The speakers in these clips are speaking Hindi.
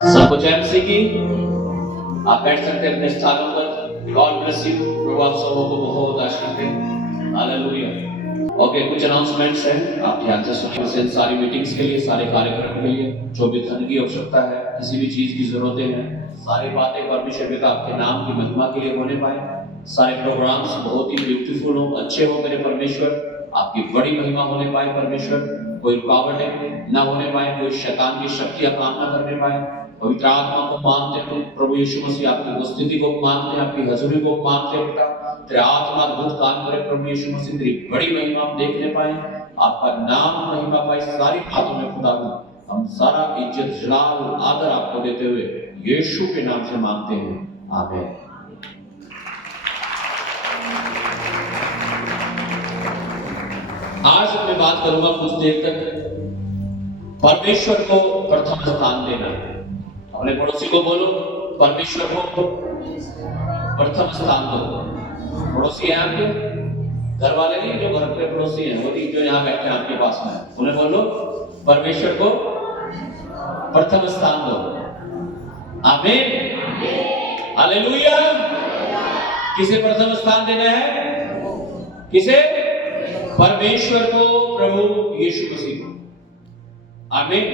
सबको जय मसीह की। आप बैठ सकते हैं अपने स्थानों पर। God bless you. प्रभु आप सबों को बहुत आशीष दे। हालेलुया। ओके, कुछ अनाउंसमेंट्स हैं, आप ध्यान से सुनिए। सारी मीटिंग्स के लिए, सारे कार्यक्रम के लिए जो भी धन की आवश्यकता है, किसी भी चीज की जरूरतें हैं, सारी बातें परमेश्वर पिता आपके नाम की महिमा के लिए होने पाए। सारे प्रोग्राम्स बहुत ही ब्यूटीफुल हो, अच्छे हो मेरे परमेश्वर। आपकी बड़ी महिमा होने पाए परमेश्वर। कोई रुकावट ना होने पाए, कोई शैतान की शक्तियां काम ना करने पाए। पवित्र आत्मा को मानते हैं प्रभु यीशु मसीह, आपकी उपस्थिति को मानते हैं, आपकी हजूरी को मानते हैं पिता। तेरे आत्मा अद्भुत काम करे प्रभु यीशु मसीह, तेरी बड़ी महिमा हम देखने पाए, आपका नाम महिमा पाए। सारी बातों में खुदा हम सारा इज्जत जलाल आदर आपको देते हुए यीशु के नाम से मांगते हैं, आमीन। आज मैं बात करूंगा कुछ देर तक परमेश्वर को प्रथम स्थान देना। अपने पड़ोसी को बोलो, परमेश्वर को प्रथम स्थान दो। पड़ोसी है आपके, घर वाले नहीं, जो घर पे पड़ोसी हैं, वो जो यहाँ बैठे हैं आपके पास में, उन्हें बोलो परमेश्वर को प्रथम स्थान दो। आमीन, हालेलुया। किसे प्रथम स्थान देना है? किसे? परमेश्वर को, प्रभु यीशु मसीह को। आमीन।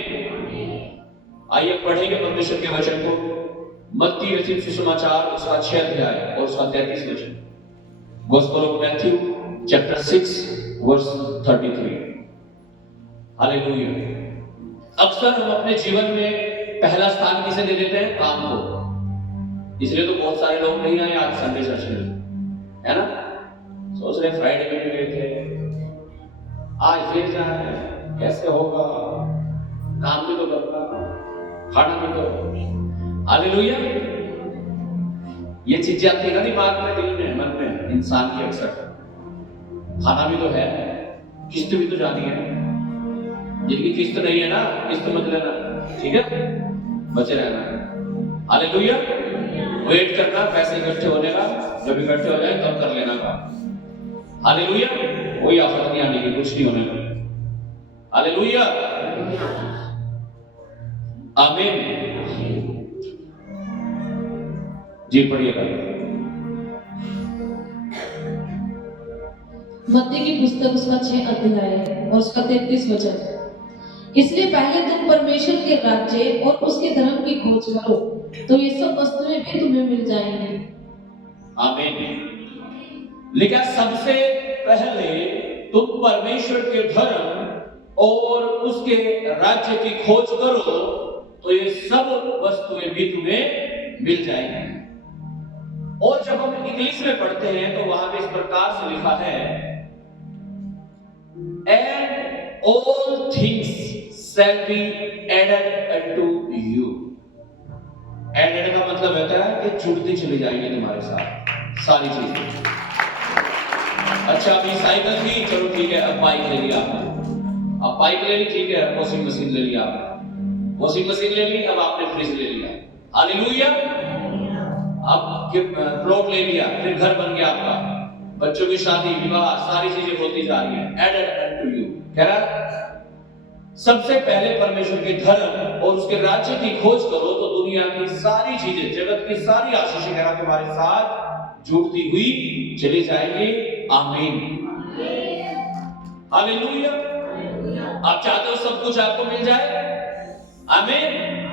आइए पढ़ेंगे परमेश्वर के वचन को। मत्ती रचित सुसमाचार उसका 6 अध्याय और उसका 33 वचन। Gospel of Matthew chapter 6 verse 33। Hallelujah. अक्सर हम अपने जीवन में पहला स्थान किसे दे देते हैं? काम को। इसलिए तो बहुत सारे लोग नहीं आए आज संडे चर्च में, है ना? सोच रहे फ्राइडे में भी गए थे, आज फिर जाए, कैसे होगा? काम भी तो करना, खाना भी तो। हालेलुया। ये चीजें आती है ना दिमाग में, दिल में, मन में इंसान की अक्सर। खाना भी तो है, किस्त भी तो जानी है। जिनकी किस्त नहीं है ना, किस्त मत लेना, ठीक है? बचे रहना। हालेलुया। वेट करना पैसे इकट्ठे होने का, जब इकट्ठे हो जाए तब कर लेना का। हालेलुया। कोई आफत नहीं आने की, कुछ नहीं होने का। हालेलुया, आमीन। जी पढ़िएगा। मत्ती की पुस्तक उसका 6 अध्याय और उसका 33 वचन। इसलिए पहले तुम परमेश्वर के राज्य और उसके धर्म की खोज करो, तो ये सब वस्तुएं भी तुम्हें मिल जाएंगी। आमीन। लेकिन सबसे पहले तुम परमेश्वर के धर्म और उसके राज्य की खोज करो, तो ये सब वस्तुएं भी तुम्हें मिल जाएंगी। और जब हम इंग्लिश में पढ़ते हैं तो वहां पे इस प्रकार से लिखा है, and all things shall be added unto you. Added का मतलब होता है कि जुड़ती चली जाएंगी तुम्हारे साथ सारी चीजें। अच्छा, अभी साइकिल थी, चलो ठीक है, अब बाइक ले लिया आपने, अब बाइक ले ली, ठीक है, वॉशिंग मशीन ले लिया आपने, वॉशिंग मशीन ले ली, अब आपने फ्रिज ले लिया। हालेलुया। अब प्लॉट ले लिया, फिर घर बन गया आपका, बच्चों की शादी, विवाह, सारी चीजें होती जा रही है। एडेड अनटू यू कह रहा, सबसे पहले परमेश्वर के धर्म और उसके राज्य की खोज करो, तो दुनिया की सारी चीजें, जगत की सारी आशीषें कह रहा तुम्हारे साथ जुड़ती हुई चली जाएंगी। आमीन, हालेलुया। आप चाहते हो सब कुछ आपको मिल जाए? आमीन।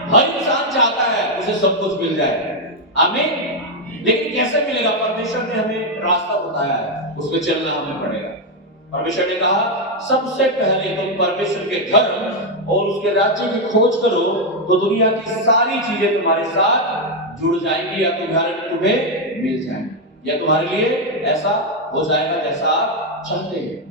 हर इंसान चाहता है उसे सब कुछ मिल जाए। आमीन। लेकिन कैसे मिलेगा? परमेश्वर ने हमें रास्ता बताया है, उसमें चलना हमें पड़ेगा। परमेश्वर ने कहा सबसे पहले तुम परमेश्वर के धर्म और उसके राज्य की खोज करो, तो दुनिया की सारी चीजें तुम्हारे साथ जुड़ जाएंगी, या तुम्हें मिल जाएंगी, या तुम्हारे लिए ऐसा हो जाएगा जैसा आप चाहते हैं।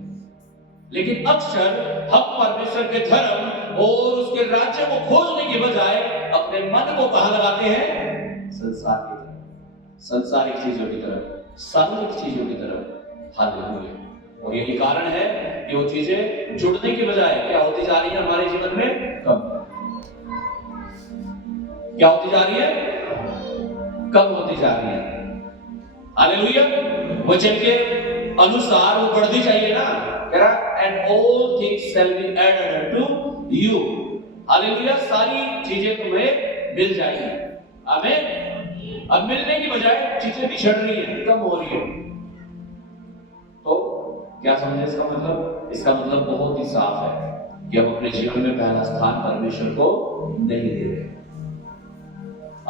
लेकिन अक्सर हम परमेश्वर के धर्म और उसके राज्य को खोजने के बजाय अपने मन को कहां लगाते हैं? संसार की तरफ, संसारिक चीजों की तरफ, सामाजिक चीजों की तरफ। हालेलुया। और यही कारण है कि वो चीजें जुड़ने की बजाय क्या होती जा रही है हमारे जीवन में? कम। क्या होती जा रही है? कम होती जा रही है। हालेलुया। वचन के अनुसार वो बढ़ती चाहिए ना, कह रहा and all things shall be added to you. Hallelujah. सारी चीजें तुम्हें मिल जाएगी। आमीन। अब मिलने की बजाय चीजें बिछड़ रही है, कम हो रही है। तो क्या समझे इसका मतलब? इसका मतलब बहुत ही साफ है कि हम अपने जीवन में पहला स्थान परमेश्वर को नहीं दे रहे।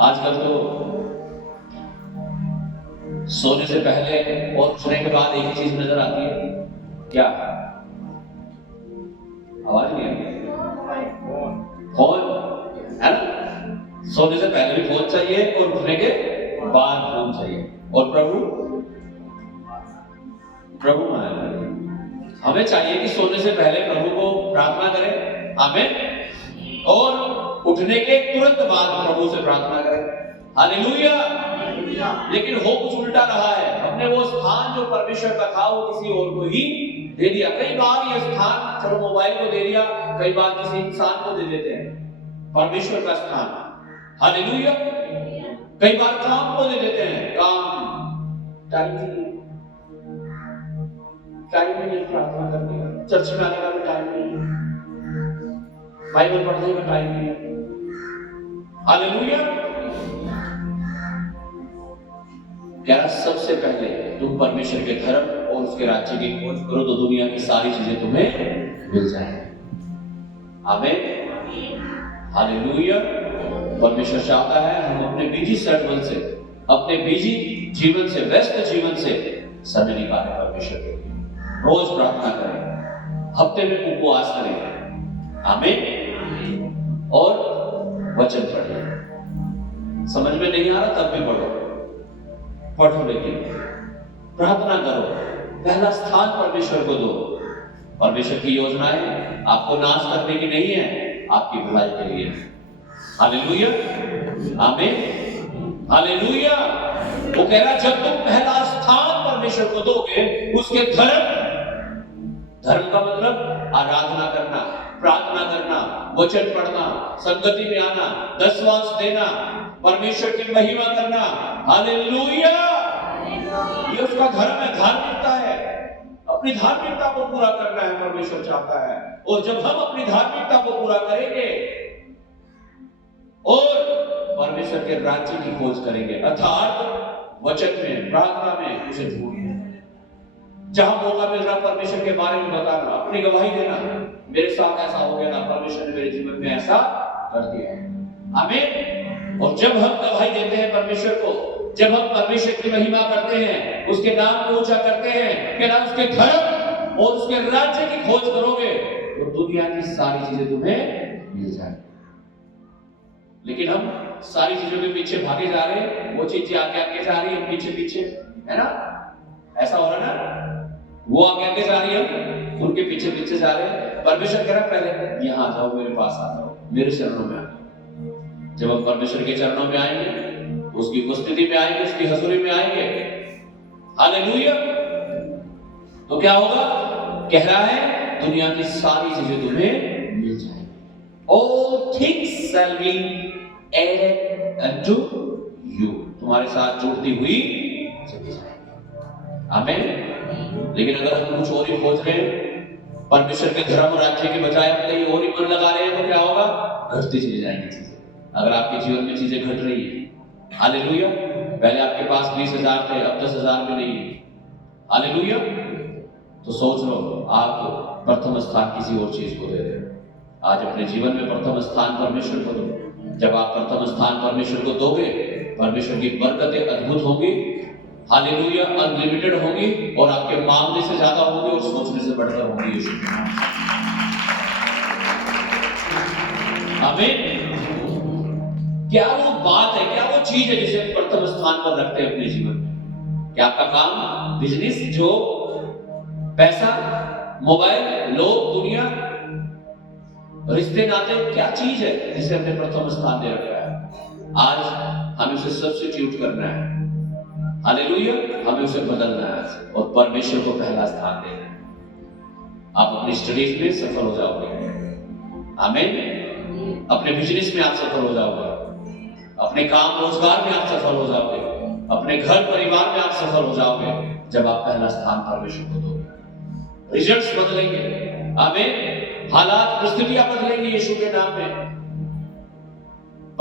आजकल तो सोने से पहले और उठने के बाद एक ही चीज नजर आती है, क्या? आवाज नहीं है? फोन है ना? सोने से पहले भी फोन चाहिए और उठने के बाद फोन चाहिए। और प्रभु हमें चाहिए कि सोने से पहले प्रभु को प्रार्थना करें, आमीन, और उठने के तुरंत बाद प्रभु से प्रार्थना करें, हालेलुया। लेकिन हो कुछ उल्टा रहा है। हमने वो स्थान जो परमेश्वर का था वो किसी और को ही दे दिया। कई बार ये स्थान चलो मोबाइल को दे दिया, कई बार किसी इंसान को दे देते हैं परमेश्वर का स्थान, हालेलुया। कई बार काम को दे देते हैं, काम टाइम नहीं, प्रार्थना करने का, चर्च में आने का भी टाइम नहीं, बाइबल पढ़ने का टाइम नहीं, हालेलुया। क्या? सबसे पहले तुम परमेश्वर के धर्म और उसके राज्य की खोज करो तो दुनिया की सारी चीजें तुम्हें मिल जाएंगी। आमीन, हालेलुया। परमेश्वर चाहता है हम अपने बिजी शेड्यूल से, अपने बिजी जीवन से, व्यस्त जीवन से समय निकालें परमेश्वर के लिए, रोज प्रार्थना करें, हफ्ते में उपवास करें, आमीन, और वचन पढ़ें। समझ में नहीं आ रहा तब भी पढ़ो, लेकिन प्रार्थना करो, पहला स्थान परमेश्वर को दो। परमेश्वर की योजनाएं आपको नाश करने की नहीं है, आपकी भलाई के लिए। हालेलुया, आमीन, हालेलुया। वो कह रहा जब तुम पहला स्थान परमेश्वर को दोगे, उसके धर्म का मतलब आराधना करना, प्रार्थना करना, वचन पढ़ना, संगति में आना, दशवांश देना, परमेश्वर की महिमा करना, हालेलुया। ये उसका धर्म है, धार्मिकता है। अपनी धार्मिकता को पूरा करना है परमेश्वर चाहता है। और जब हम अपनी धार्मिकता को पूरा करेंगे और परमेश्वर के राज्य की खोज करेंगे, अर्थात वचन में, प्रार्थना में उसे ढूंढना, जहां मौका मिल रहा परमेश्वर के बारे में बताना, अपनी गवाही देना, मेरे साथ ऐसा हो गया ना, परमेश्वर ने मेरे जीवन में ऐसा कर दिया, आमीन। और जब हम गवाही देते हैं परमेश्वर को, जब हम परमेश्वर की महिमा करते हैं, उसके नाम को ऊंचा करते हैं कि ना उसके धर्म और उसके राज्य की खोज करोगे तो दुनिया की सारी चीजें तुम्हें मिल जाएंगी। लेकिन हम सारी चीजों के पीछे भागे जा रहे हैं, वो चीजें आगे आगे जा रही है, पीछे पीछे, है ना? ऐसा हो रहा ना, वो आगे आगे जा रही है, उनके पीछे पीछे जा रहे हैं। परमेश्वर कह रहा पहले यहाँ आ जाओ, मेरे पास आ जाओ, मेरे चरणों में आ जाओ। जब हम परमेश्वर के चरणों में आएंगे, उसकी उपस्थिति में आएंगे, उसकी हजूरी में आएंगे, हालेलुया, तो क्या होगा? कह रहा है दुनिया की सारी चीजें तुम्हें मिल जाएंगी। All things shall be added unto you, तुम्हारे साथ जुड़ती हुई चली जाएगी, आमीन। लेकिन अगर हम कुछ और ही खोज रहे हैं, परमेश्वर के धर्म राज्य के बजाय हम कहीं और ही मन लगा रहे हैं, तो क्या होगा? घटती चली जाएंगी चीजें। अगर आपके जीवन में चीजें घट रही है, हालेलुया, पहले आपके पास 20,000 थे, अब 10,000 भी नहीं है, हालेलुया, तो सोच लो आप प्रथम स्थान किसी और चीज को दे रहे हो। आज अपने जीवन में प्रथम स्थान परमेश्वर को दो। जब आप प्रथम स्थान परमेश्वर को दोगे, परमेश्वर की बरकतें अद्भुत होंगी, हालेलुया, अनलिमिटेड होंगी, और आपके मांगने से ज्यादा होंगी और सोचने से बढ़कर होंगी, यीशु के नाम से, आमीन। क्या वो बात है, क्या वो चीज है जिसे हम प्रथम स्थान पर रखते हैं अपने जीवन में? क्या आपका काम, बिजनेस, जॉब, पैसा, मोबाइल, लोग, दुनिया, रिश्ते नाते, क्या चीज है जिसे हमने प्रथम स्थान दे रखा है? आज हमें उसे सब्स्टिट्यूट करना है, हालेलुया, हमें उसे बदलना है और परमेश्वर को पहला स्थान देना है। आप अपनी स्टडीज में सफल हो जाओगे, आमीन। अपने बिजनेस में आप सफल हो जाओगे, अपने काम रोजगार में आप सफल हो जाओगे, अपने घर परिवार में आप सफल हो जाओगे, जब आप पहला स्थान परमेश्वर को दोगे। रिजल्ट्स बदलेंगे, आमीन। हालात, परिस्थितियां बदलेंगी यीशु के नाम में।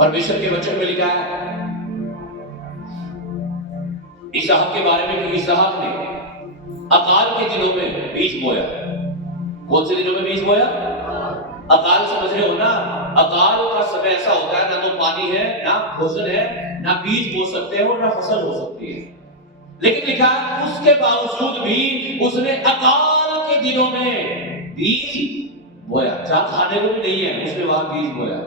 परमेश्वर के वचन में लिखा है इसहाक के बारे में कि इसहाक ने अकाल के दिनों में बीज बोया। कौन से दिनों में बीज बोया? अकाल समझ रहे हो ना? अकाल का समय ऐसा होता है, ना तो पानी है, ना भोजन है, ना बीज बो सकते हो, ना फसल हो सकती है। लेकिन लिखा उसके बावजूद भी उसने अकाल के दिनों में बीज बोया। जहां खाने को भी नहीं है उसने वहां बीज बोया।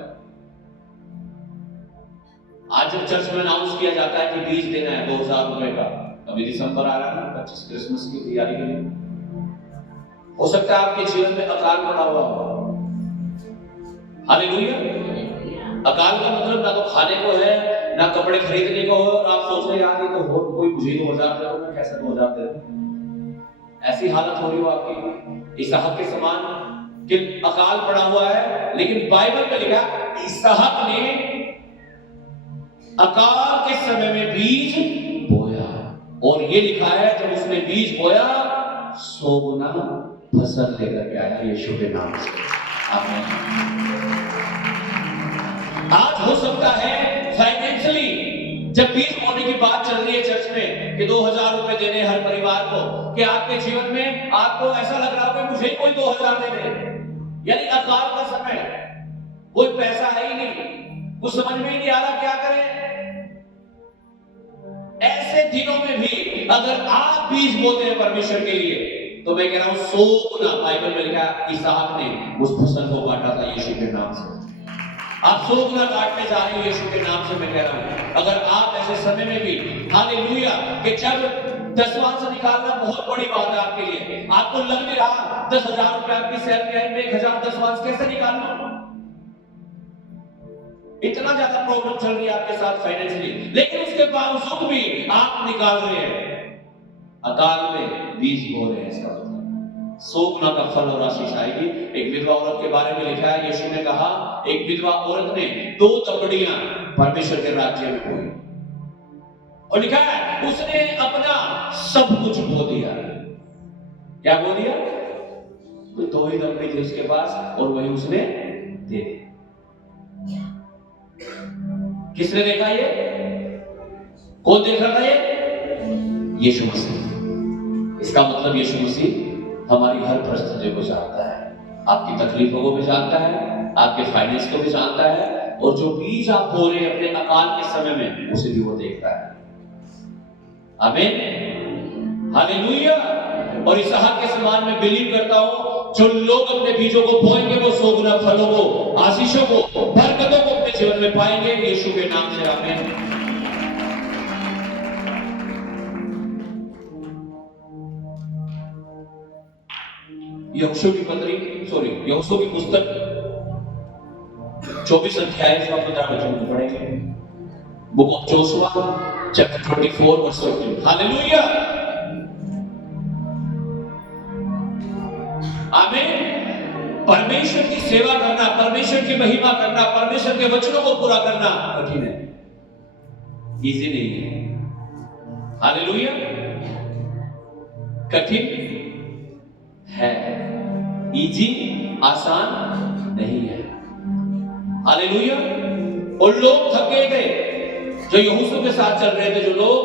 आज जब चर्च में अनाउंस किया जाता है कि बीज देना है 2000 रुपए का, अभी दिसंबर आ रहा है ना, 25 क्रिसमस की तैयारी के लिए, हो सकता है आपके जीवन में अकाल पड़ा हुआ हो। हालेलुया। अकाल का मतलब ना तो खाने को है, ना कपड़े खरीदने को हो, और आप सोच रहे यार ये तो हो कोई मुझे 2000 दे, मैं कैसे 2000 दे दूं? ऐसी हालत हो रही हो आपकी इसहाक के समान कि अकाल पड़ा हुआ है। लेकिन बाइबल में लिखा इसहाक ने अकाल के समय में बीज बोया, और ये लिखा है जब उसने बीज बोया 100 गुना फसल लेकर के आया यीशु के नाम से। आमीन। आज हो सकता है फाइनेंशियली जब बीज बोने की बात चल रही है चर्च में कि 2000 रुपए देने हर परिवार को, कि आपके जीवन में आपको ऐसा लग रहा हो कि मुझे कोई 2000 दे दे, यानी अकाल का समय, कोई पैसा है ही नहीं, कुछ समझ में ही नहीं आ रहा क्या करें। ऐसे दिनों में भी अगर आप बीज बोते हैं परमेश्वर के लिए, तो मैं कह रहा हूं 100 गुना, बाइबल में लिखा इसहाक ने उस फसल को बांटा था यीशु के नाम से। आप 100 गुना काटने जा रहे हो यीशु के नाम से। मैं कह रहा हूं अगर आप ऐसे समय में भी, हालेलुया, कि जब दसवांश निकालना बहुत बड़ी बात है आपके लिए, आपको लग नहीं रहा 10,000 रुपए आपकी सैलरी आई, 1000 दसवांश कैसे निकाल लो, इतना ज्यादा प्रॉब्लम चल रही है आपके साथ फाइनेंशियली, लेकिन उसके बावजूद भी आप निकाल रहे हैं, अकाल में बीज बो रहे हैं। इसका मतलब 100 गुना का फल और आशीष आएगी। एक विधवा औरत के बारे में लिखा है, यीशु ने कहा एक विधवा औरत ने 2 तपड़ियां परमेश्वर के राज्य में बोई, और लिखा है उसने अपना सब कुछ बो दिया। क्या बो दिया? तो 2 ही तपड़ी थी उसके पास, और वही उसने दे दी। किसने देखा ये? कौन देख रहा था ये? यीशु मसीह। इसका मतलब यीशु मसीह हमारी हर परिस्थिति को जानता है, आपकी तकलीफों को भी जानता है, आपके फाइनेंस को भी जानता है, और जो बीज आप बो रहे हैं अपने अकाल के समय में, उसे भी वो देखता है। आमीन, हालेलुया। और इसहाक के समान मैं बिलीव करता हूं, जो लोग अपने बीजों को बोएंगे वो 100 गुना फलों को, आशीषों को, बरकतों को अपने जीवन में पाएंगे यीशु के नाम से। आमीन। यहोशू की पुस्तक 24 अध्याय का 15 वचन पढ़ेंगे। Book of Joshua chapter 24 verse 15। Hallelujah, आमीन। परमेश्वर की सेवा करना, परमेश्वर की महिमा करना, परमेश्वर के वचनों को पूरा करना कठिन है, इजी नहीं है। हालेलुया, कठिन है, इजी आसान नहीं है। हालेलुया। और लोग थके थे जो यहोशू के साथ चल रहे थे, जो लोग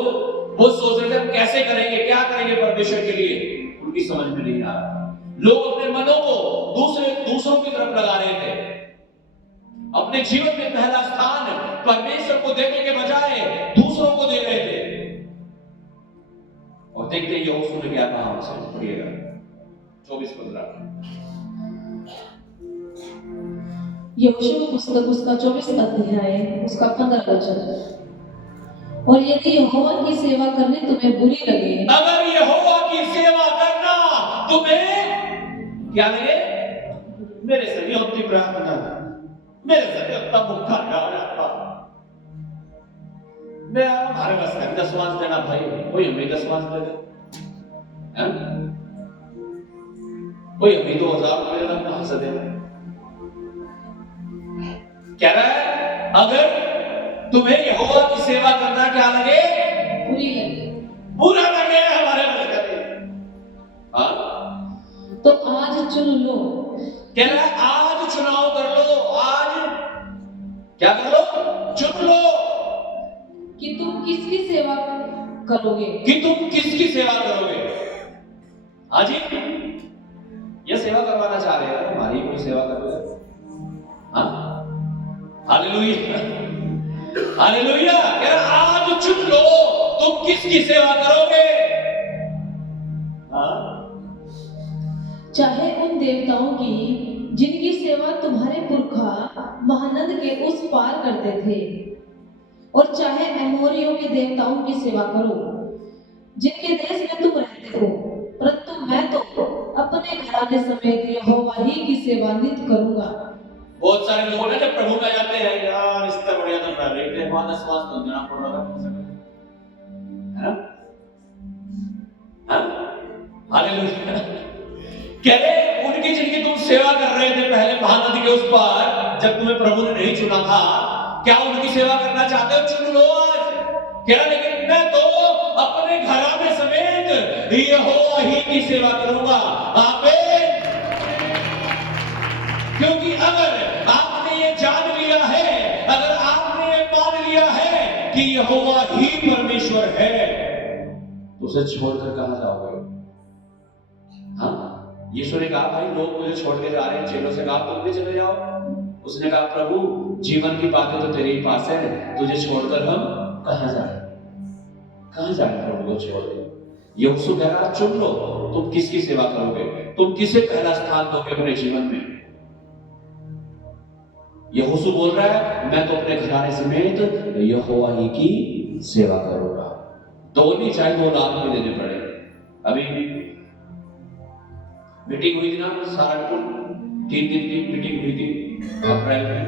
वो सोच रहे थे हम कैसे करेंगे, क्या करेंगे परमेश्वर के लिए, उनकी समझ में नहीं आ रहा। लोग अपने मनों को दूसरों की तरफ लगा रहे थे, अपने जीवन में पहला स्थान परमेश्वर को देने के बजाय दूसरों को दे रहे थे। और देखते ही यहोशू ने क्या कहा, हमसे पढ़िएगा 24-15। यहोशू की पुस्तक उसका 24 अध्याय उसका 15 वचन। और यदि यहोवा की सेवा करनी तुम्हें बुरी लगे, अगर यहोवा की सेवा करना तुम्हें क्या लगे, मेरे से भी होती प्रार्थना, मेरे से भी अपना भूखा रहता, मैं हमारे पास में 10वांश देना भाई, कोई हमें 10वांश दे दे, कोई हमें 2000 रुपये देना, कहां से देना। कह रहा है अगर तुम्हें यहोवा की सेवा करना क्या लगे, बुरी लगे, बुरा लगे, हमारे बस करे, तो आज चुन लो। कह रहा है आज चुनाव कर लो, आज क्या कर लो, तुम किसकी सेवा करोगे? कि तुम किसकी सेवा करोगे। हाँ जी, यह सेवा करवाना चाह रहे हैं, हमारी कोई सेवा करोगे। हाँ, हालेलुया, हालेलुया। आज चुन लो तुम किसकी सेवा करोगे। हाँ? चाहे उन देवताओं की जिनकी सेवा तुम्हारे पुरखा महानद के उस पार करते थे, और चाहे अमोरियों के देवताओं की सेवा करो जिनके देश में तुम रहते हो, परंतु मैं तो अपने घराने समेत यहोवा ही की सेवा नित्य करूंगा। बहुत सारे लोग ना जब प्रभु में जाते हैं, यार इससे बढ़िया तो पहले एक दिन 10 तो देना पड़ रहा था, है ना? हाँ? हालेलुया। कह रहे उनकी जिनकी तुम सेवा कर रहे थे पहले महानदी के उस पार, जब तुम्हें प्रभु ने नहीं चुना था, क्या उनकी सेवा करना चाहते हो? चुन लो आज। कह रहा लेकिन मैं तो अपने घराने समेत यहोवा ही की सेवा करूंगा। आमीन। क्योंकि अगर आपने ये जान लिया है, अगर आपने ये मान लिया है कि यहोवा ही परमेश्वर है, तो उसे छोड़कर कहां जाओगे? हाँ, यीशु ने कहा भाई लोग मुझे छोड़ के जा रहे हैं, चेलों से कहा तुम भी चले जाओ। उसने कहा प्रभु जीवन की बातें तो तेरे ही पास है, तुझे छोड़कर हम कहां जाए, कहां जाए प्रभु को छोड़ के। यीशु कह रहा चुन लो तुम किसकी सेवा करोगे, तुम किसे पहला स्थान दोगे अपने जीवन में। यहोशू बोल रहा है मैं तो अपने घराने समेत यहोवा ही की सेवा करूंगा। तो नहीं चाहे 2 लाख भी देने पड़े। अभी मीटिंग हुई थी ना सहारनपुर, 3 दिन की मीटिंग हुई थी अप्रैल में।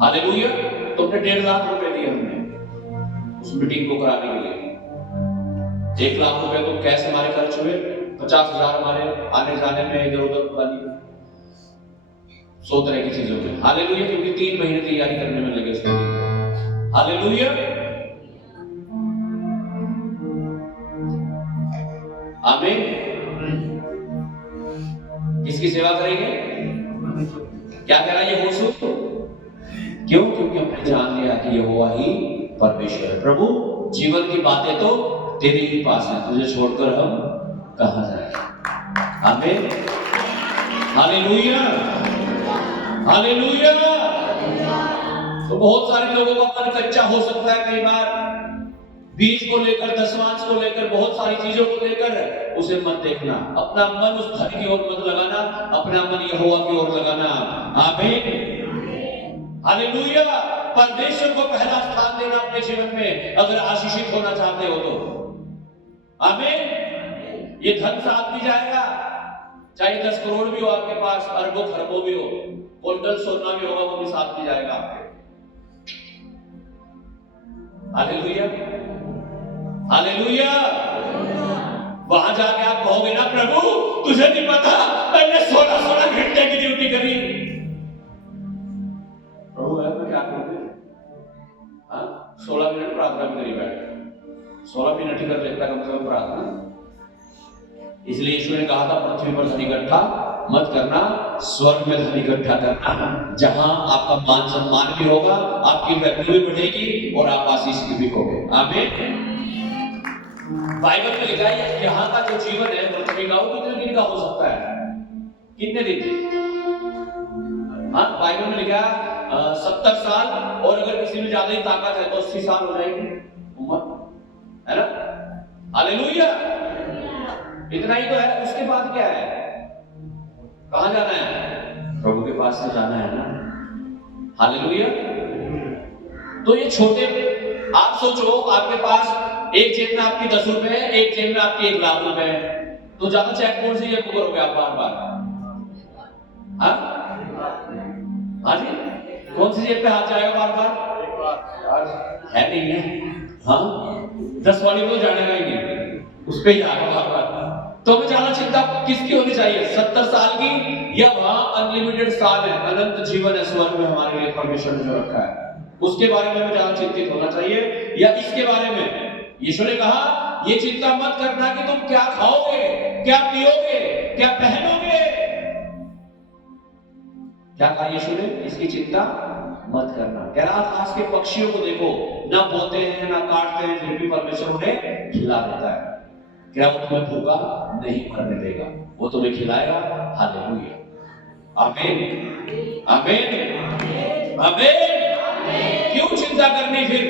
हालेलुया। तो हमने 1.5 लाख रुपए दिए हमने उस मीटिंग को कराने के लिए। 1 लाख रुपए तो कैश हमारे खर्च हुए, 50,000 हमारे आने जाने में इधर उधर पुरानी 100 तरह की चीजों में। हालेलुया। क्योंकि 3 महीने तैयारी करने में लगे उसके लिए। हालेलुया। आमीन। किसकी सेवा करेंगे? क्या कह रहा है यहोशू? क्यों? क्योंकि हमने जान लिया कि यहोवा ही परमेश्वर है। प्रभु जीवन की बातें तो तेरे ही पास है, तुझे छोड़कर हम कहां जाएं। आमीन। Hallelujah, hallelujah. तो बहुत सारे लोगों का मन कच्चा हो सकता है कई बार, बीज को लेकर, दशमांश को लेकर, बहुत सारी चीजों को लेकर उसे मत देखना। अपना मन उस धन की ओर मत लगाना, अपना मन यहोवा की ओर लगाना। आमीन, हालेलुया। परमेश्वर को पहला स्थान देना अपने जीवन में अगर आशीषित होना चाहते हो तो। आमीन। ये धन साथ नहीं जाएगा, चाहे 10 करोड़ भी हो आपके पास, अरबों खरबों भी हो, क्विंटल सोना भी होगा, वो भी साथ नहीं जाएगा आपके। Hallelujah, hallelujah. वहां जाके आप कहोगे ना प्रभु तुझे नहीं पता मैंने 16 घंटे की ड्यूटी करी। प्रभु है तो क्या करोगे? 16 मिनट प्रार्थना भी करी बैठ, 16 मिनट ही कर लेता कम से कम प्रार्थना। इसलिए यीशु ने कहा था पृथ्वी पर धन इकट्ठा मत करना, स्वर्ग में धन इकट्ठा करना, जहां आपका मान सम्मान भी होगा, आपकी वैल्यू भी बढ़ेगी और आप आशीष भी होगे। आमीन। बाइबल में लिखा है यहाँ का जो जीवन है पृथ्वी का वो कितने दिन का हो सकता है? कितने दिन? हाँ, बाइबल में लिखा 70 साल, और अगर किसी में ज्यादा ही ताकत है तो 80 साल हो जाएगी उम्र, है ना? हालेलुया। इतना ही तो है, उसके बाद क्या है? कहां जाना है? प्रभु के पास से जाना है ना। हालेलुया। तो ये छोटे, आप सोचो आपके पास एक जेब में आपकी 10 रुपए है, एक जेब में आपकी 1 लाख रुपए है, तो ज्यादा चेक कौन सी जेब को करोगे आप बार बार? हाँ जी, कौन सी जेब पे हाथ जाएगा बार बार? है नहीं है। हाँ, 10 वाली को जानेगा ही नहीं, उस पे ही जाएगा बार बार। तो हमें ज्यादा चिंता किसकी होनी चाहिए? 70 साल की, या वहां अनलिमिटेड साल है, अनंत जीवन है स्वर्ग में हमारे लिए परमेश्वर ने जो रखा है, उसके बारे में हमें ज्यादा चिंतित होना चाहिए, या इसके बारे में? यीशु ने कहा ये चिंता मत करना कि तुम क्या खाओगे, क्या पियोगे, क्या पहनोगे। क्या कहा यीशु ने? इसकी चिंता मत करना। कह रहा आकाश के पक्षियों को देखो, ना बोते हैं ना काटते हैं, फिर भी परमेश्वर उन्हें खिला देता है। क्या वो तुम्हें भूखा नहीं मरने देगा, वो तुम्हें खिलाएगा। हालेलुया, आमीन, आमीन, आमीन। क्यों चिंता करनी फिर?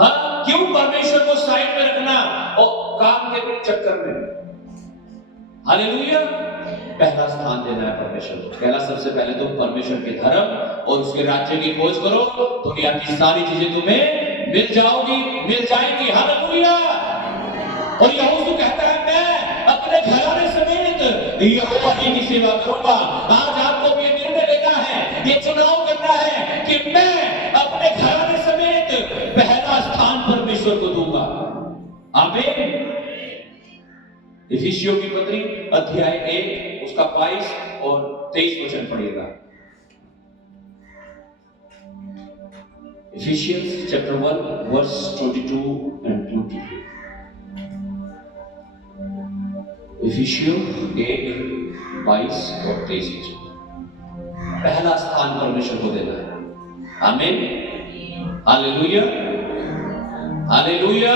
हाँ, क्यों परमेश्वर को साइड में रखना और काम के चक्कर में? हालेलुया। पहला स्थान देना है परमेश्वर को। पहला, सबसे पहले तुम परमेश्वर के धर्म और उसके राज्य की खोज करो, दुनिया की सारी चीजें तुम्हें मिल जाएंगी। हालेलुया। और यहोशू कहता है मैं अपने घराने समेत यहोवा की सेवा करूंगा। आज आपको ये निर्णय लेना है, ये चुनाव करना है कि मैं अपने घराने समेत पहला स्थान परमेश्वर को दूंगा। आमीन। इफिसियों की पत्री अध्याय 1 उसका 22 और 23 वचन पढ़िएगा। Ephesians chapter 1 verse 22 and 23। इफिसियों 1 22 और 23 वचन। पहला स्थान परमेश्वर को देना है। आमीन, हालेलुया, हालेलुया।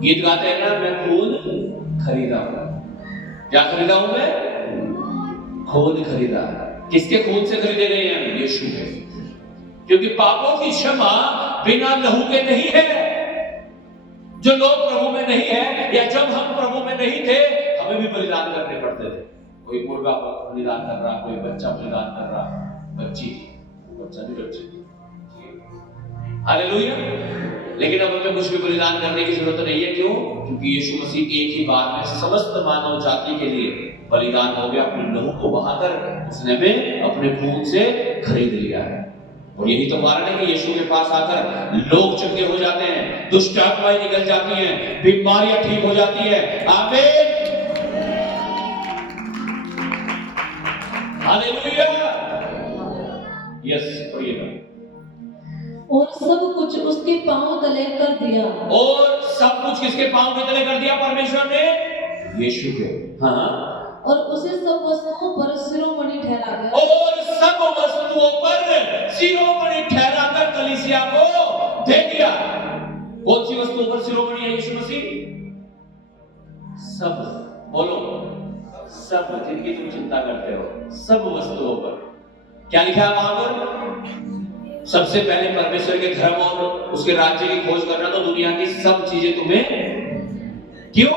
गीत गाते हैं ना, मैं खून खरीदा हूं। क्या खरीदा हूं मैं? खून खरीदा। किसके खून से खरीदे गए हैं? यीशु के। क्योंकि पापों की क्षमा बिना लहू के नहीं है। जो लोग प्रभु में नहीं है, या जब हम प्रभु में नहीं थे, हमें भी बलिदान करने पड़ते थे। कोई मुर्गा बलिदान कर रहा, कोई बच्चा बलिदान कर रहा, बच्चा भी बच्ची। हालेलुया। लेकिन अब हमें कुछ भी बलिदान करने की जरूरत नहीं है। क्यों? क्योंकि यीशु मसीह एक ही बार में समस्त मानव जाति के लिए बलिदान हो गया। अपने लहू को बहाकर उसने हमें अपने खून से खरीद लिया है। और यही तो कारण है कि यीशु के पास आकर लोग चंगे हो जाते हैं, दुष्ट आत्माएं निकल जाती हैं, बीमारियां ठीक हो जाती है। आमीन, हालेलुया। यस, पढ़िएगा। और सब कुछ उसके पांव तले कर दिया। और सब कुछ किसके पांव के तले कर दिया? परमेश्वर ने यीशु के। हाँ, और उसे सब वस्तुओं पर शिरोमणि ठहरा गया। और सब वस्तुओं पर शिरोमणि ठहराकर कलीसिया को दे दिया। कौन सी वस्तुओं पर शिरोमणि है यीशु मसीह? सब, बोलो सब, जिनकी तुम चिंता करते हो, सब वस्तुओं पर। क्या लिखा है वहां पर? सबसे पहले परमेश्वर के धर्म और उसके राज्य की खोज करना, तो दुनिया की सब चीजें तुम्हें। क्यों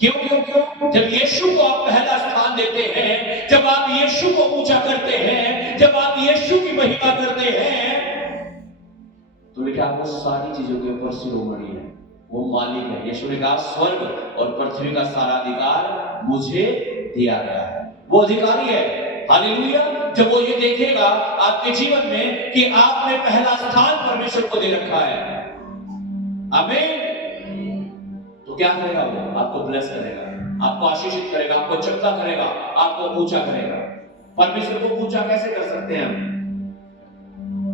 क्यों क्यों क्यों? जब यीशु को आप पहला स्थान देते हैं, जब आप यीशु को ऊंचा करते हैं, जब आप यीशु की महिमा करते हैं, तो लिखा आपको सारी चीजों के ऊपर शिरोमणि है, वो मालिक है। यीशु ने कहा स्वर्ग और पृथ्वी का सारा अधिकार मुझे दिया गया है, वो अधिकारी है। हालेलुया। जब वो ये देखेगा आपके जीवन में कि आपने पहला स्थान परमेश्वर को दे रखा है, आमीन, तो क्या करेगा? वो आपको ब्लेस करेगा, आपको आशीषित करेगा, आपको चंगा करेगा, आपको ऊंचा करेगा। परमेश्वर को ऊंचा कैसे कर सकते हैं हम?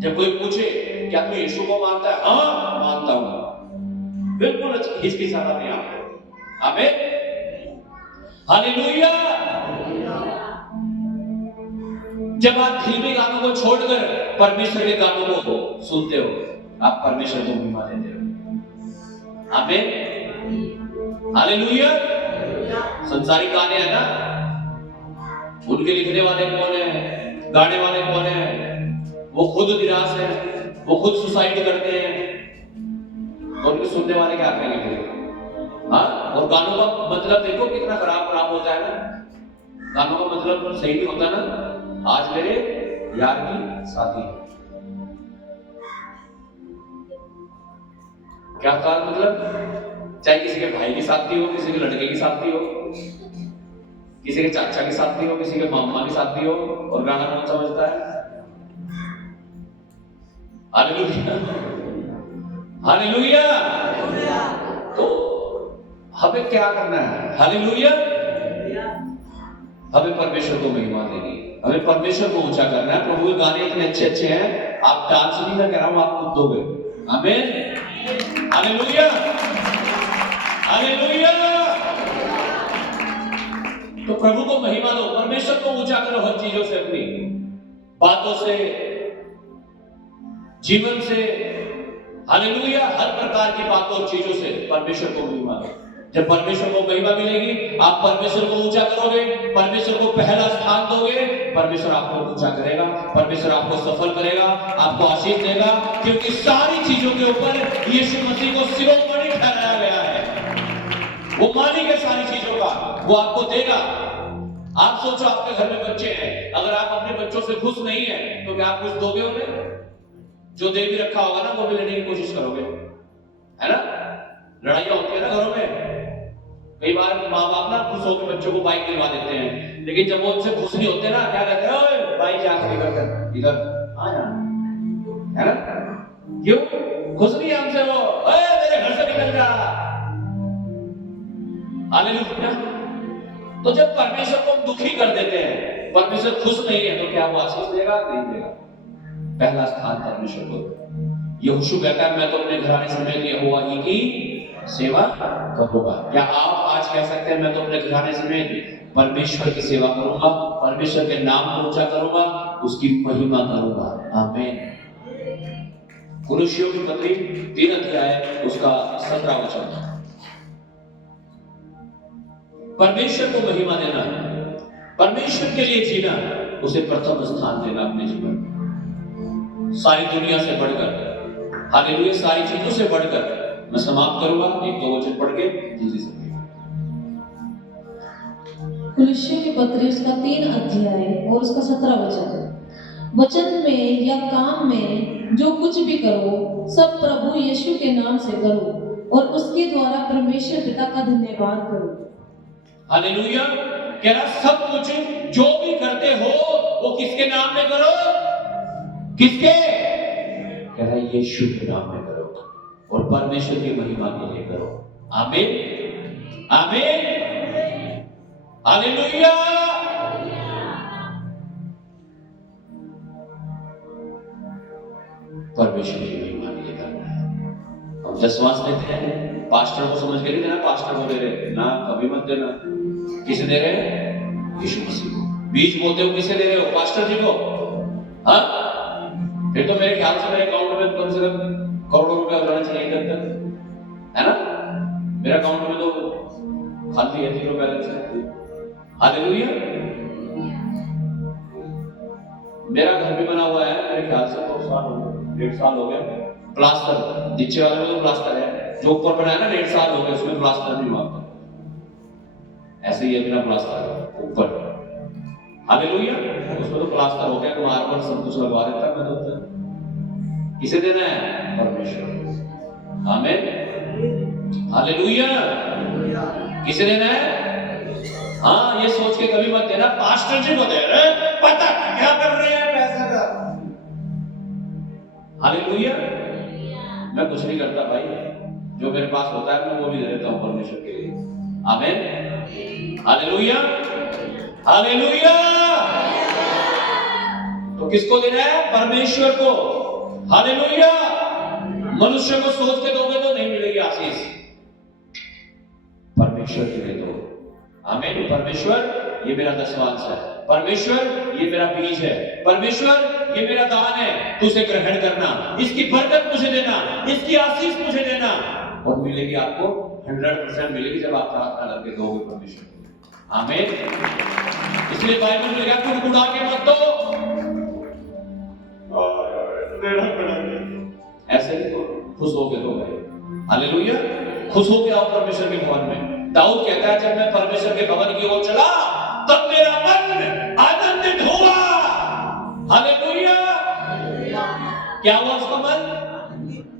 जब कोई पूछे क्या तू यीशु को मानता है? हाँ मानता हूं। बिल्कुल हिचकिचाता नहीं आपको। आमीन, हालेलुया। जब आप धीमे गानों को छोड़कर परमेश्वर के गानों को सुनते हो, आप परमेश्वर को महिमा देते हो। आमीन, हालेलुया। संसारिक गाने हैं ना, उनके लिखने वाले कौन है, गाने वाले कौन है? वो खुद निराश है, वो खुद सुसाइड करते हैं, तो उनके सुनने वाले क्या करेंगे? हाँ, और गानों का मतलब देखो कितना खराब होता है ना। गानों का मतलब सही नहीं होता ना। आज मेरे यार की शादी है, क्या कहा? मतलब चाहे किसी के भाई की शादी हो, किसी के लड़के की शादी हो, किसी के चाचा की शादी हो, किसी के मामा की शादी हो, और गाना कौन समझता है? Hallelujah, hallelujah. तो हमें क्या करना है? हालेलुया। हमें परमेश्वर को महिमा देनी, हमें परमेश्वर को ऊंचा करना है। प्रभु के गाने इतने अच्छे अच्छे हैं, आप डांस नहीं मैं कह रहा हूं, आप खुद दोगे। आमीन, हालेलुया, हालेलुया। तो प्रभु को महिमा दो, परमेश्वर को ऊंचा करो हर चीजों से अपनी। बातों से, जीवन से, हालेलुया, हर प्रकार की बातों और चीजों से परमेश्वर को महिमा दो। जब परमेश्वर को महिमा मिलेगी, आप परमेश्वर को ऊंचा करोगे, परमेश्वर को पहला स्थान दोगे, परमेश्वर आपको ऊंचा करेगा, परमेश्वर आपको सफल करेगा, आपको आशीष देगा, क्योंकि सारी चीजों के ऊपर यीशु मसीह को शिरोमणि ठहराया गया है। वो मालिक है सारी चीजों का, वो आपको देगा। आप सोचो, आपके घर में बच्चे हैं, अगर आप अपने बच्चों से खुश नहीं है तो क्या आप कुछ दोगे उन्हें? जो दे भी रखा होगा ना वो भी लेने की कोशिश करोगे, है ना? लड़ाइयां होती है ना घरों में। कई बार माँ बाप ना खुश होकर बच्चों को बाइक दिलवा देते हैं, लेकिन जब वो उनसे खुश नहीं होते ना, क्या कहते हैं, ओए बाइक जा कर इधर आ जा, है ना? क्यों खुश नहीं है हमसे वो? ओए मेरे घर से निकल जा। हालेलुया। तो जब परमेश्वर को हम दुखी कर देते हैं, परमेश्वर खुश नहीं है, तो क्या वो आशीष देगा? नहीं देगा। पहला स्थान परमेश्वर को। यहोशू कहता है, मैं तो अपने घराने समेत यहोवा ही की सेवा करूंगा। क्या आप आज कह सकते हैं, मैं तो अपने घराने समेत परमेश्वर की सेवा करूंगा, परमेश्वर के नाम को ऊंचा करूंगा, उसकी महिमा करूंगा? आमीन। कुलुस्सियों की पत्री 3 अध्याय उसका 17 वचन। परमेश्वर को महिमा देना, परमेश्वर के लिए जीना, उसे प्रथम स्थान देना अपने जीवन में, सारी दुनिया से बढ़कर, हालेलुया, सारी चीजों से बढ़कर। मैं समाप्त करूंगा 1-2 वचन पढ़ के जल्दी से। कुलुस्सियों की पत्री उसका 3 अध्याय और उसका 17 वचन। वचन में या काम में जो कुछ भी करो, सब प्रभु यीशु के नाम से करो और उसके द्वारा परमेश्वर पिता का धन्यवाद करो। हालेलुया। कह रहा सब कुछ जो भी करते हो वो किसके नाम में करो? किसके? कह रहा यीशु के नाम में करो और परमेश्वर की महिमा के लिए करो। आमीन, आमीन, हालेलुया। परमेश्वर की महिमा के लिए करना है। हम दशवांश देते हैं, पास्टर को समझ के नहीं देना, पास्टर को दे रहे ना, कभी मत देना। किसे दे रहे हैं? यीशु मसीह को। बीज बोते हो किसे दे रहे हो? पास्टर जी को। हाँ, फिर तो मेरे ख्याल से मेरे अकाउंट में कम से कम करोड़ों रुपया रहना चाहिए तब तक, है ना? मेरा अकाउंट में तो खाली है, 0 बैलेंस है। हालेलुया। मेरा घर भी बना हुआ है, मेरे ख्याल से 2 साल हो गए, 1.5 साल हो गए। प्लास्टर नीचे वाले में तो प्लास्टर है, जो ऊपर बनाया ना 1.5 साल हो गए, उसमें प्लास्टर नहीं हुआ। ऐसे ही बिना प्लास्टर ऊपर, हालेलुया, उसमें तो प्लास्टर हो गया, मार्बल सब कुछ लगवा देता मैं तो। किसे देना है? परमेश्वर। आमीन, हालेलुया। किसे देना है? हाँ, ये सोच के कभी मत देना पास्टर जी को दे रहे, पता क्या कर रहे हैं पैसा का। हालेलुया। मैं कुछ नहीं करता भाई, जो मेरे पास होता है मैं वो भी दे देता हूँ परमेश्वर के लिए। आमीन, हालेलुया, हालेलुया। तो किसको देना है? परमेश्वर को। हालेलुया। मनुष्य को सोच के दोगे तो नहीं मिलेगी आशीष, परमेश्वर के लिए दो। आमीन। परमेश्वर ये मेरा दशवांश है, परमेश्वर ये मेरा बीज है, परमेश्वर ये मेरा दान है, तू उसे ग्रहण करना, इसकी बरकत मुझे देना, इसकी आशीष मुझे देना, और मिलेगी आपको 100% मिलेगी जब आप प्रार्थना करके दोगे परमेश्वर को। आमीन। इसलिए बाइबल में लिखा कुड़कुड़ा के मत दो, ऐसे ही खुश होके दो भाई। हालेलुया। खुश होके आओ परमेश्वर के भवन में। दाऊद कहता है, जब मैं परमेश्वर के भवन की ओर चला तब मेरा मन आनंदित हुआ। हालेलुया। क्या हुआ उसका मन?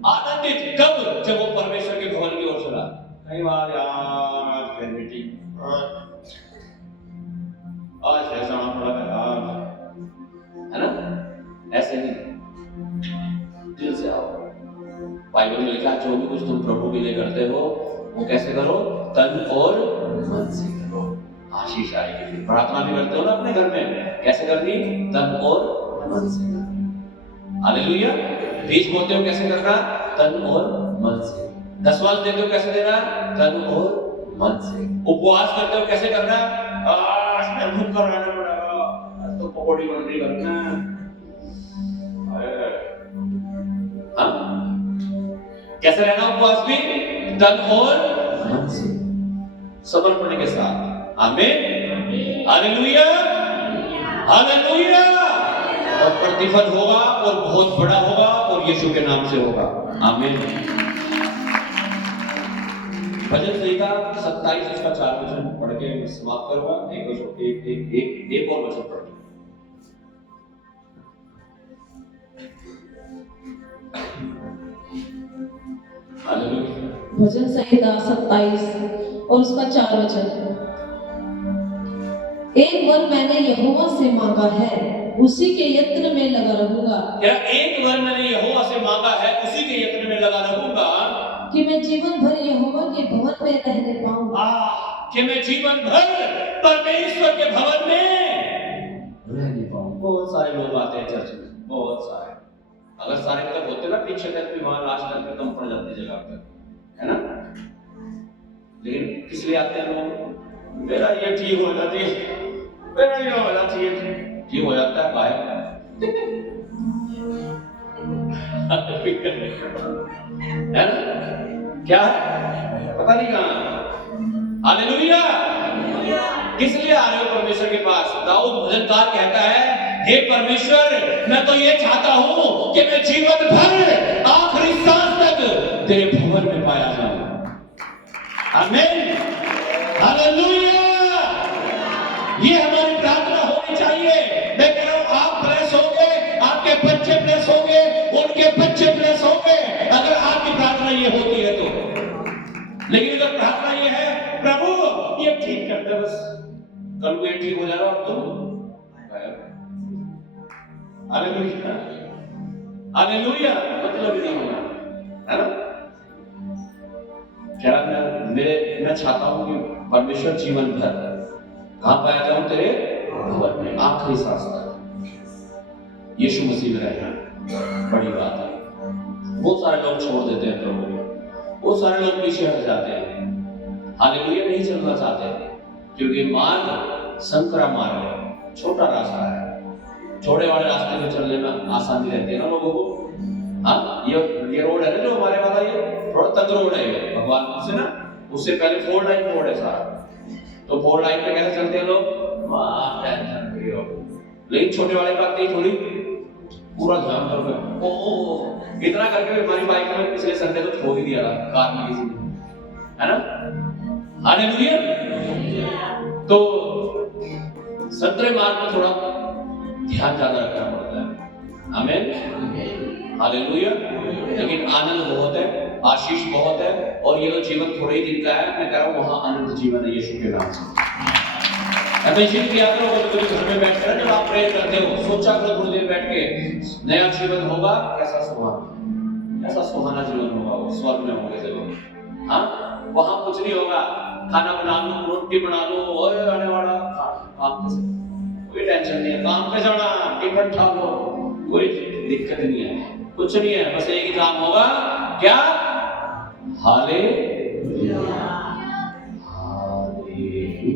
आनंदित। कब? जब वो परमेश्वर के भवन की ओर चला। कई बार यार आज फिर मीटिंग, आज ऐसा थोड़ा बेकार, है ना? ऐसे नहीं, दिल से आओ। बाइबल में लिखा है, जो भी कुछ तुम प्रभु के लिए करते हो वो कैसे करो? तन और मन से करो, आशीष आएगी। प्रार्थना भी करते हो ना अपने घर में, कैसे करनी? तन और मन से करनी। हालेलुया। बीज बोते हो कैसे करना? तन और मन से। दशवांश देते हो कैसे देना? तन और मन से। उपवास करते हो कैसे करना? आज मैं भूख कर रहना पड़ेगा, आज तो पकौड़ी बन रही करना, कैसे रहना उपवास भी? तन और मन से, समर्पण के साथ। आमीन, हालेलुया, हालेलुया। और प्रतिफल होगा और बहुत बड़ा होगा और यीशु के नाम से होगा। आमीन। भजन संहिता 27 उसका 4 वचन पढ़ के मैं समाप्त करूंगा। एक और वचन पढ़। हालेलुया। भजन संहिता 27 और उसका 4 वचन। एक वर मैंने यहोवा से मांगा है, उसी के यत्न में लगा रहूंगा। क्या एक वर मैंने यहोवा से मांगा है, उसी के यत्न में लगा रहूंगा, कि मैं जीवन भर यहोवा के भवन में रहने पाऊं। कि मैं जीवन भर परमेश्वर के भवन में रहने पाऊं। बहुत सारे लोग आते हैं चर्च में, बहुत सारे। अगर सारे तक होते ना पीछे तक भी वहां लास्ट तक में कम पड़ जाती जगह पर, है ना? लेकिन किस लिए आते हैं लोग? मेरा ये ठीक हो जाती है, मेरा ये हो जाती है, ठीक हो जाता है गायब है ना? क्या है पता नहीं कहां। हालेलुया। किस लिए आ रहे हो परमेश्वर के पास? दाऊद भजनकार कहता है, हे परमेश्वर, मैं तो ये चाहता हूं कि मैं जीवन भर आखिरी सांस तक तेरे भवन में पाया जाऊं। आमीन, हालेलुया। ये हमारी प्रार्थना होनी चाहिए। मैं कह रहा हूं, आप ब्लेस होंगे, आपके बच्चे ब्लेस होंगे, उनके बच्चे ब्लेस होंगे, अगर आपकी प्रार्थना ये होती है तो। लेकिन अगर प्रार्थना ये है, प्रभु ये ठीक कर दे, बस कल को ये ठीक हो जाएगा, अब तो हालेलुया, हालेलुया, मतलब ही नहीं होगा, है ना? क्या मैं चाहता हूं कि परमेश्वर जीवन भर कहां पाया जाऊं? तेरे भवन में, आखिरी सांस तक यीशु मसीह में रहना बड़ी बात है। बहुत सारे लोग छोड़ देते हैं प्रभु को, बहुत सारे लोग पीछे हट जाते हैं। हालेलुया, नहीं चलना चाहते क्योंकि मार्ग संकरा मार्ग है, छोटा रास्ता है। छोटे वाले रास्ते में चलने में आसानी रहती है ना लोगों को। हाँ, ये रोड है ना जो हमारे वाला, ये थोड़ा तंग रोड है भगवान से ना, उससे पहले 4 लाइन रोड है सारा। तो 4 लाइन पे कैसे चलते हैं लोग? टेंशन फ्री हो। लेकिन छोटे वाले बात नहीं, थोड़ी पूरा ध्यान करके ओ इतना करके भी हमारी बाइक में पिछले संडे तो खो ही दिया था कार में किसी ने, है ना? हालेलुया। तो संतरे मार्ग में थोड़ा ध्यान ज्यादा रखना पड़ता है। आमीन, हालेलुया। लेकिन आनंद बहुत है, आशीष बहुत है, और ये तो जीवन थोड़े ही दिन का है। मैं कह रहा हूं वहां आनंद जीवन है यीशु के नाम से। हमेशा किया करो, कभी घर में बैठ कर जब आप प्रे करते हो, सोचा करो थोड़ी देर बैठ के, नया जीवन होगा, कैसा सुहाना जीवन होगा, वो स्वर्ग में होंगे जरूर। हाँ, वहां कुछ नहीं होगा, खाना बना लो, रोटी बना लो, और आने वाला काम पे कोई टेंशन नहीं है, काम पे जाना, टिकट उठा लो, कोई दिक्कत नहीं है, कुछ नहीं है। बस एक ही काम होगा, क्या? Hallelujah, hallelujah,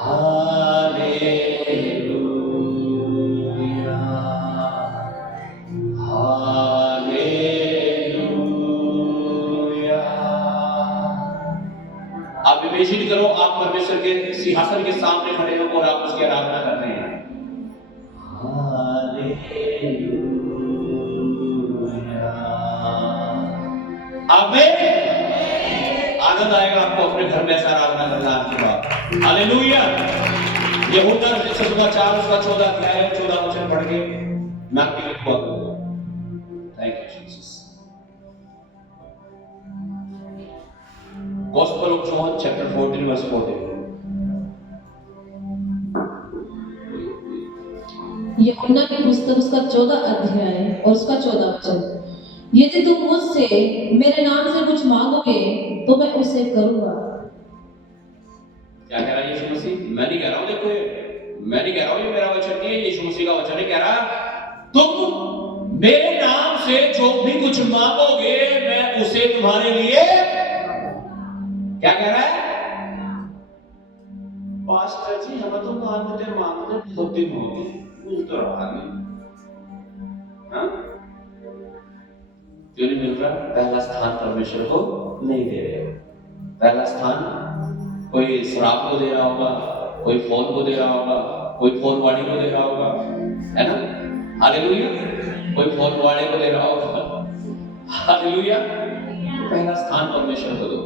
hallelujah, hallelujah. आप इमेजिन करो, आप परमेश्वर के सिंहासन के सामने खड़े हो और आप उसकी आराधना कर रहे हैं। आमीन। आनंद आएगा आपको अपने घर में ऐसा आराधना करना आपके बाद। हालेलुया। यहूदा उसका 4 उसका 14 अध्याय 14 वचन पढ़ के मैं आपके लिए दुआ करूंगा। Thank you Jesus. Gospel of John chapter 14 verse 14। यूहन्ना की पुस्तक उसका 14 अध्याय और उसका 14 वचन। यदि तुम मुझसे मेरे नाम से कुछ मांगोगे तो मैं उसे करूंगा। क्या कह रहा है यीशु मसीह? मैं नहीं कह रहा हूं, देखो मैं नहीं कह रहा हूं, ये मेरा वचन नहीं है, यीशु मसीह का वचन है। कह रहा तुम मेरे नाम से जो भी कुछ मांगोगे मैं उसे तुम्हारे लिए। क्या कह रहा है? पास्टर जी हम तो मांगते बहुत दिन हो गए, तो रहा नहीं। हाँ? क्यों नहीं मिल रहा? पहला स्थान परमेश्वर को नहीं दे रहे। पहला स्थान कोई शराब को दे रहा होगा, कोई फोन को दे रहा होगा, कोई फोन वाले को दे रहा होगा, है ना? हालेलुया। कोई फोन वाले को दे रहा होगा, हालेलुया। पहला स्थान परमेश्वर को दो।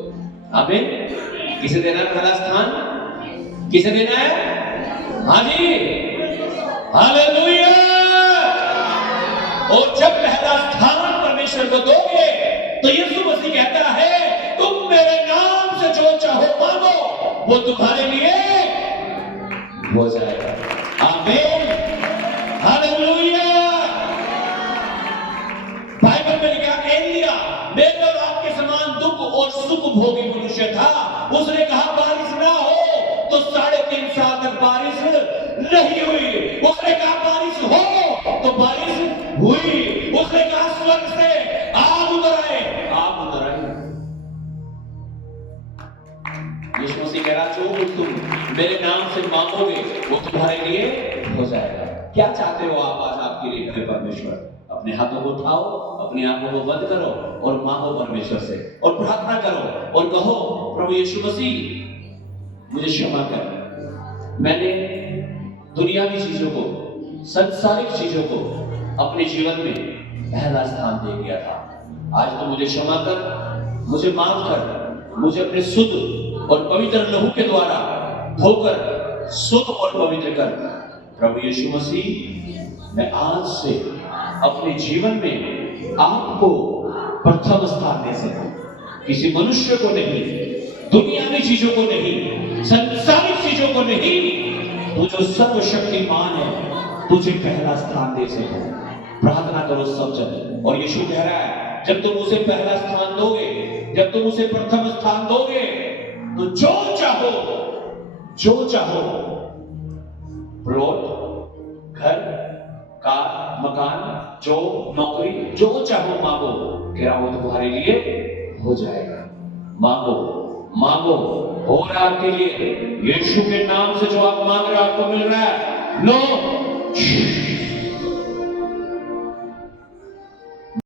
आमीन। किसे देना है पहला स्थान? किसे देना है? हाँ जी, हालेलुया। और जब पहला स्थान परमेश्वर को दोगे तो यीशु मसीह कहता है तुम मेरे नाम से जो चाहो मांगो वो तुम्हारे लिए हो जाएगा। आमीन, हालेलुया। बाइबल में लिखा एलिया मेरे और आपके समान दुख और सुख भोगी मनुष्य था। उसने कहा बारिश ना हो तो 3.5 साल तक बारिश नहीं हुई। उसने कहा बारिश हो तो बारिश हुई। उसने कहा स्वर्ग से आग उतर आए, आग उतर आई। यीशु मसीह कह रहा जो कुछ तुम मेरे नाम से मांगोगे वो तुम्हारे लिए हो जाएगा। क्या चाहते हो आप आज आपके लिए करे परमेश्वर? अपने हाथों को उठाओ, अपनी आंखों को बंद करो और मांगो परमेश्वर से और प्रार्थना करो और कहो प्रभु यीशु मसीह मुझे क्षमा कर। मैंने दुनियावी चीजों को, संसारिक चीजों को अपने जीवन में पहला स्थान दे दिया था। आज तो मुझे क्षमा कर, मुझे माफ कर, मुझे अपने शुद्ध और पवित्र लहू के द्वारा धोकर शुद्ध और पवित्र कर। प्रभु यीशु मसीह मैं आज से अपने जीवन में आपको प्रथम स्थान दे सकूं। किसी मनुष्य को नहीं, दुनियावी चीजों को नहीं, संसारिक चीजों को नहीं, तू जो सर्वशक्तिमान है तुझे पहला स्थान दे सकूं। प्रार्थना करो सब जन। और यीशु कह रहा है जब तुम उसे पहला स्थान दोगे, जब तुम उसे प्रथम स्थान दोगे तो जो चाहो प्लॉट, घर, कार, मकान, जो नौकरी, जो चाहो मांगो, कह रहा वो तुम्हारे लिए हो जाएगा। मांगो, मांगो, हो रहा आपके लिए। यीशु के नाम से जो आप मांग रहे हो आपको मिल रहा है। लो